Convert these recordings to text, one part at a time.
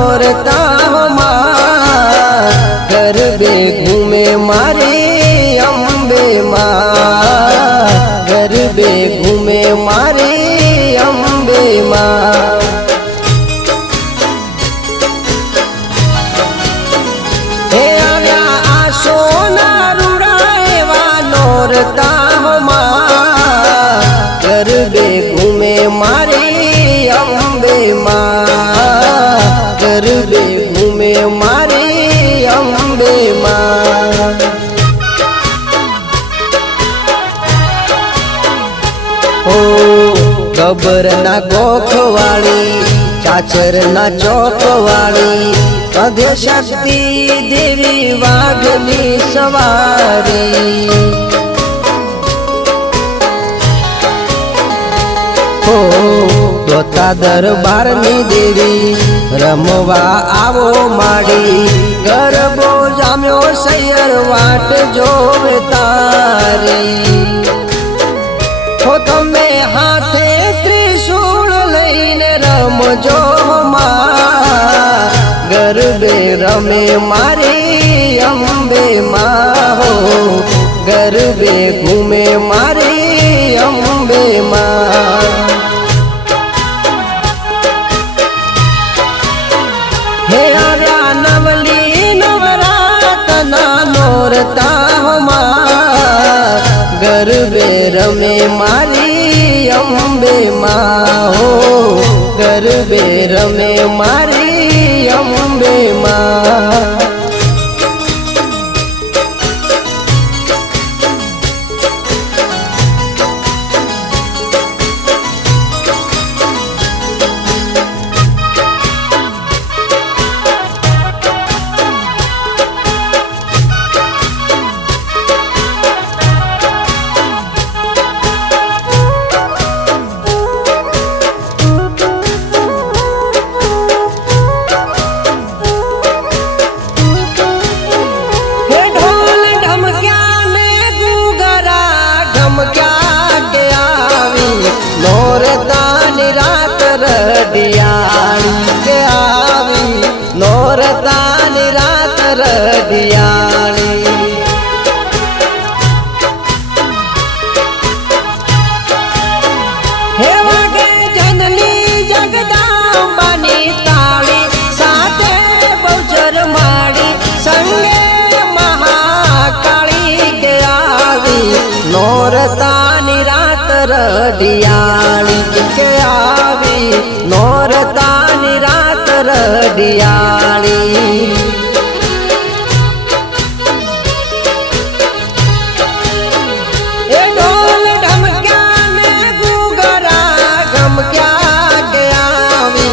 नोरता माँ गरबे घूमे मारी अम्बे माँ गरबे घूमे मारी अम्बे माँ हे आव्या आशो ना रुड़ाएवा नोरता माँ गरबे घूमे मारी अम्बे माँ गरबे घूमे मारी अम्बे माँ ओ गबर ना गोखवाड़ी चाचर ना चौकवाड़ी अधे शक्ति देवी वाघनी सवारी दोता दरबारनी देवी रमवा आवो माड़ी गरबो जाम्यो सैयर वाट जोवे तारी हो तमे हाथे त्रिशूल लईने रमजो माँ गरबे रमे मारी अम्बे माँ हो गरबे घूमे मारी अम्बे माँ हे आव्या नवली नवरातना नोरता माँ गरबे रमे मारी अम्बे माँ हो गरबे रमे मारी अम्बे माँ नोरतानी रात रडियाणी हे वागे जननी जगदांबानी ताली साथे बहुचर माड़ी संगे महाकाली के आवी नोरतानी रात रडियाणी के आवी नोरतानी रात रडियाणी ए ढोल ढमक्या ने गुगरा गमक्या के आवी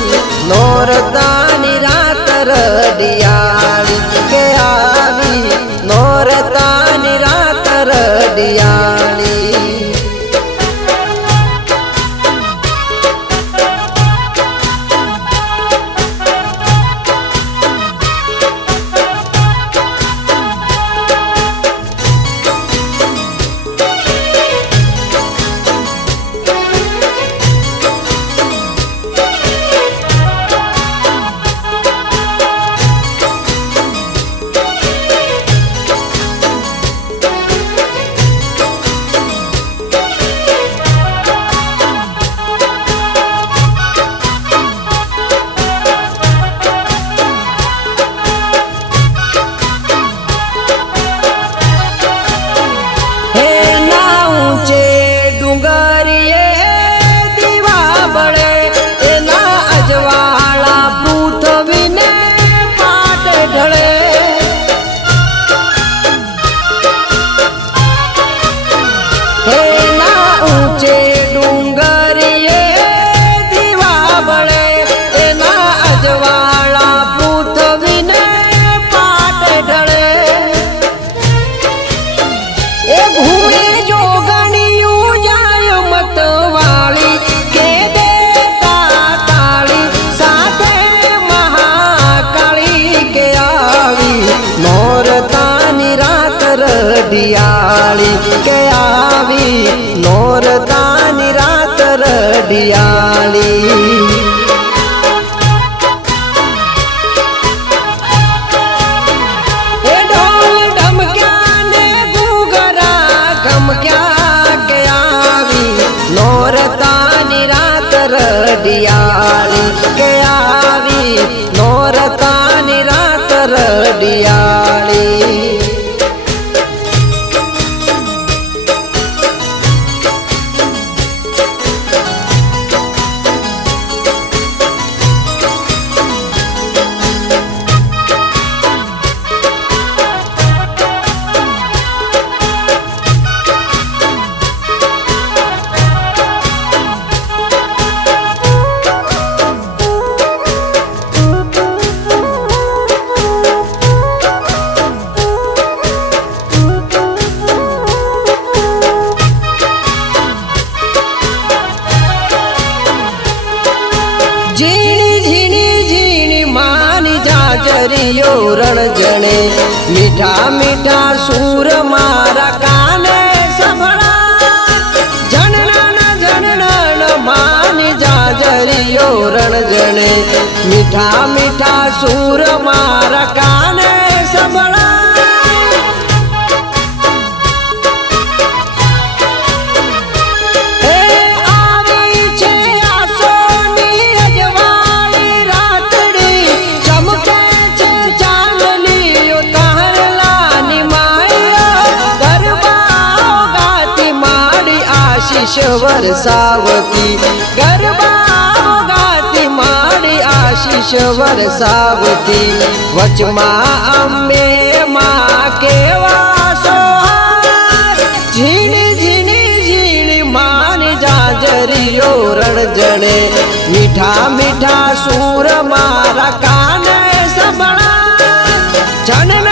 नोरतानी रात रडियाणी के आवी नोरतानी रात रडियाणी रडियाली के आवी नोरतानी रात रडियाली। રડિયાળી કે આવી નોરતાની રાત રડિયાળી ઝીણી ઝીણી ઝીણી માની જાજરીઓ રણજણે મીઠા મીઠા સૂર મારા કાને સંભળા જણન માની જાજરીઓ રણજણે મીઠા મીઠા સૂર મારા કાને સંભળા વરસાવતી ગરબા ગાતી મારી આશીષ વરસાવતી વચમાં અંબે માં કેવા સોહાર ઝીણી ઝીણી ઝીણી માની જાજરીઓ રણજણે મીઠા મીઠા સૂર મારા કાને સંભળા જનન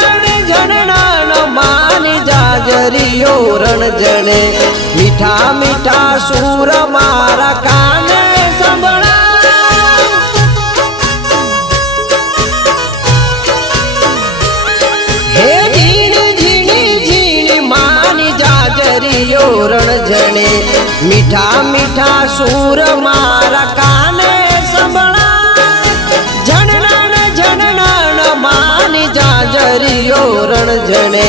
માની જાજરીઓ રણજણે મીઠા મીઠા સૂર મારા કાને સંભળા હે ઝીણી ઝીણી ઝીણી માની જાજરીઓ રણજણે મીઠા મીઠા સૂર મારા કાને સંભળા જનન માની જાજરીઓ રણજણે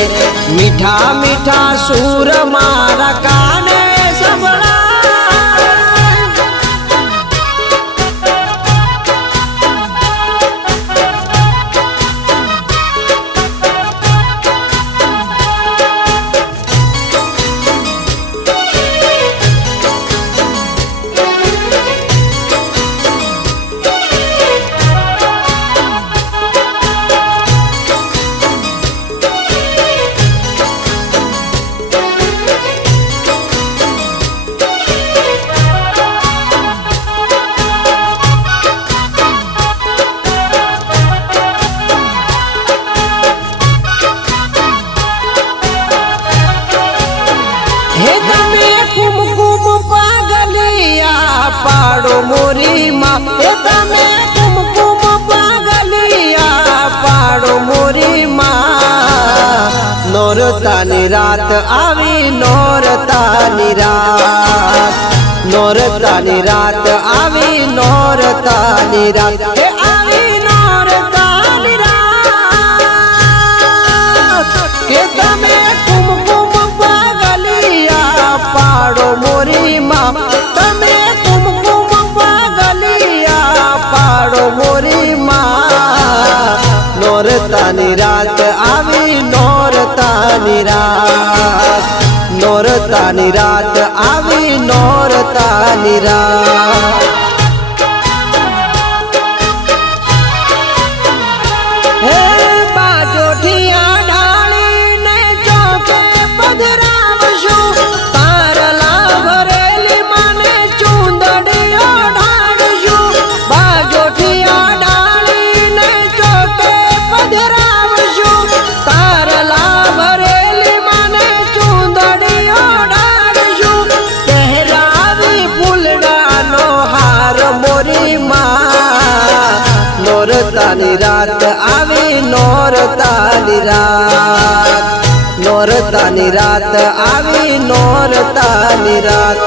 મીઠા મીઠા સૂર મારા કાને સંભળા પાડો મોરી માં એ તમે કુમકુમ પાગલિયા પાડો મોરી માં નોરતાની રાત આવી નોરતાની રાત નોરતાની રાત આવી નોરતાની રાત એ આવી નોરતાની રાત કે તમે કુમકુમ પાગલિયા પાડો મોરી માં તમે મોરી માં નોરતાની રાત આવી નોરતાની રાત નોરતાની રાત આવી નોરતાની રાત હે બાજોઠિયા ઢાળીને ચોકે પધરાવશું તારલા ભરેલી મને ચૂંદડીઓ ઢાળશું બાજોઠિયા ઢાળીને ચોકે પધરાવશું તારલા ભરેલી મને ચૂંદડીઓ ઢાળશું પહેરાવી ફૂલડાનો હાર મોરી માં નોરતાની રાત આવી નોરતાની રાત નોરતાની રાત આવી નોરતાની રાત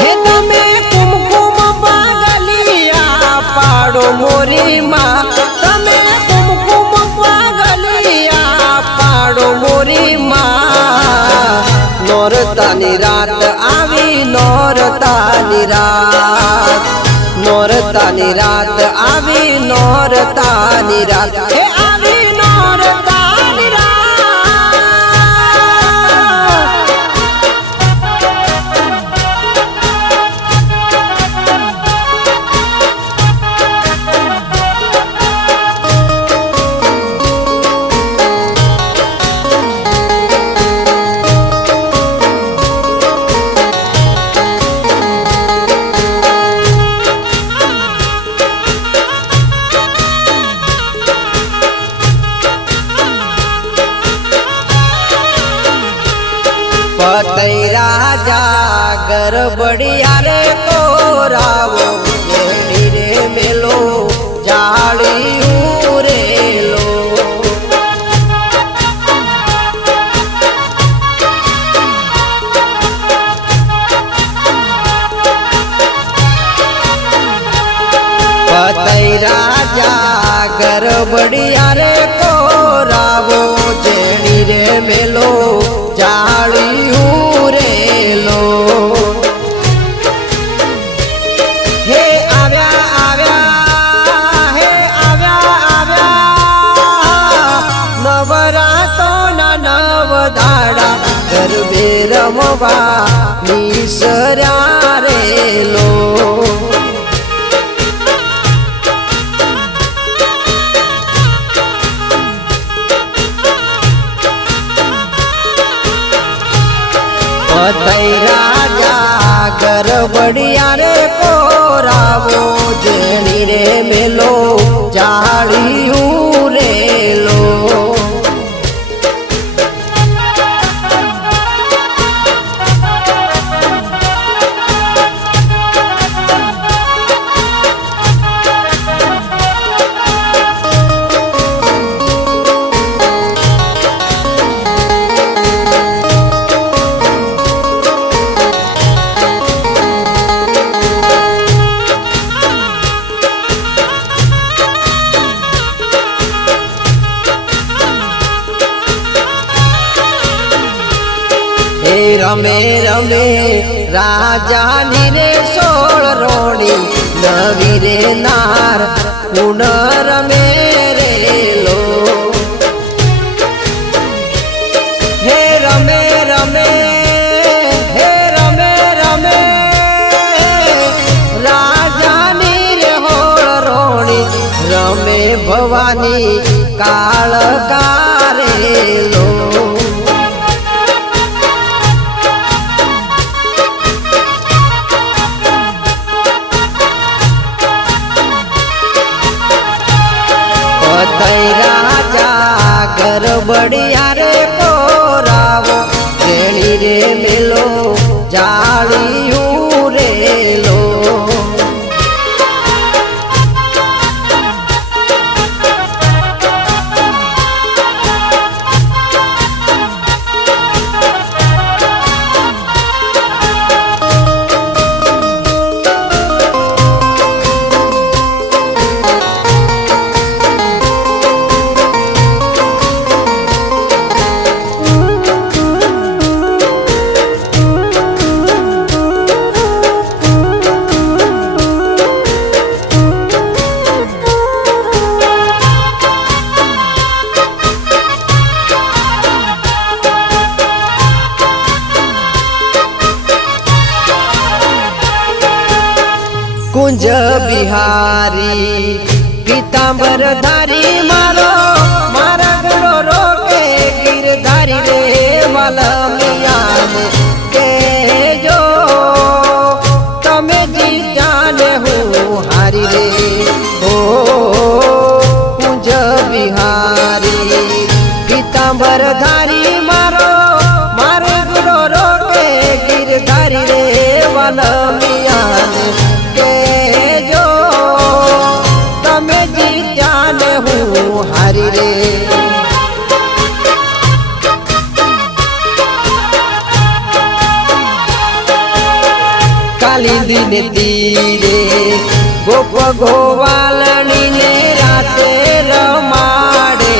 હે તમે કુમકુમ પાગલિયા પાડો મોરી માં તમે કુમકુમ પાગલિયા પાડો મોરી માં નોરતાની રાત આવી નોરતાની રાત નોરતાની રાત આવી નોરતાની રાત હે આવી નોરતાની રાત पतई राजा गरबड़िया रे कोरावो रे मेलो जाड़ी उरेलो पतई राजा गरबड़िया रे कोरावो जेड़ी रे मेलो जाड़ी उरेलो हे आव्या आव्या हे आव्या आव्या नवरातो ना नवदाड़ा गरबे रमवा निसर्या रेलो पतई राजा गरबड़िया रे कोरावो जेड़ी रे मेलो जाड़ी उरेलो रमे रमे राजा नीरे सोल रोणी नवी रे नार पुनरमे रेलो हे रमे रमे हे रमे रमे राजा नीरे होल रोणी रमे भवानी काल कारेलो पतई राजा गरबड़िया रे कोरावो जेड़ी रे मेलो जाड़ी उरेलो कुंज बिहारी पीतांबर धारी मारो मारा गुरो रोके गिरधारी रे वाला मियान के जो तमे जी जाने हो हारी रे ओ कुंज बिहारी पीतांबर धारी मारो मारे गुरो रोके गिरधारी रे वाला मियान जो तमे जी जाने हूँ हरि रे काली दिन तीरे गोप गोवालनी ने रासे रमाड़े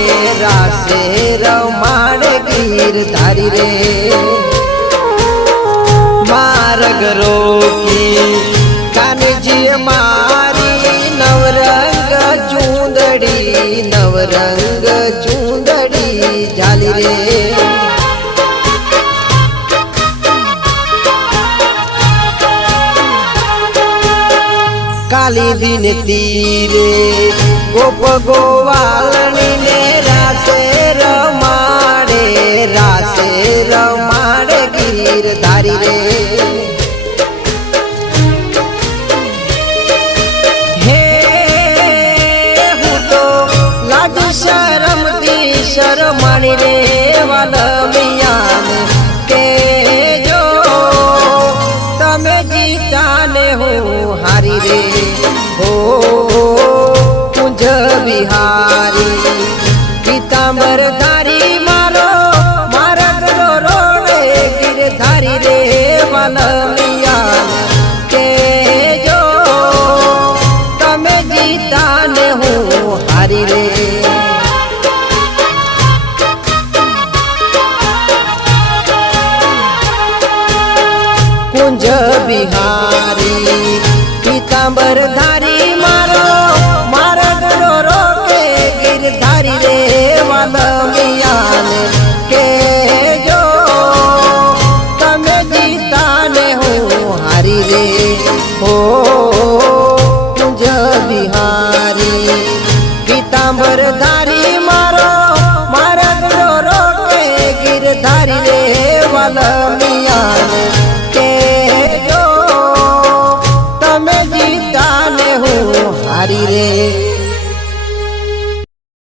गिरधारी रे કાલી દિન તીરે ગોપ ગોવાલણી ને રાસે રમાડે ગીરધારી રે હે હું તો લાજ શરમથી શરમાણી રે વાલમિયાને કેજો તમે જીતાને હું હારી રે હો કુંજ બિહારી પીતાંબર ધારી મારો મારગનો રોડે ગીરધારી રે વાલમિયાને કેજો તમે જીતાને હું હારી રે કુંજ બિહારી પીતાંબર ધારી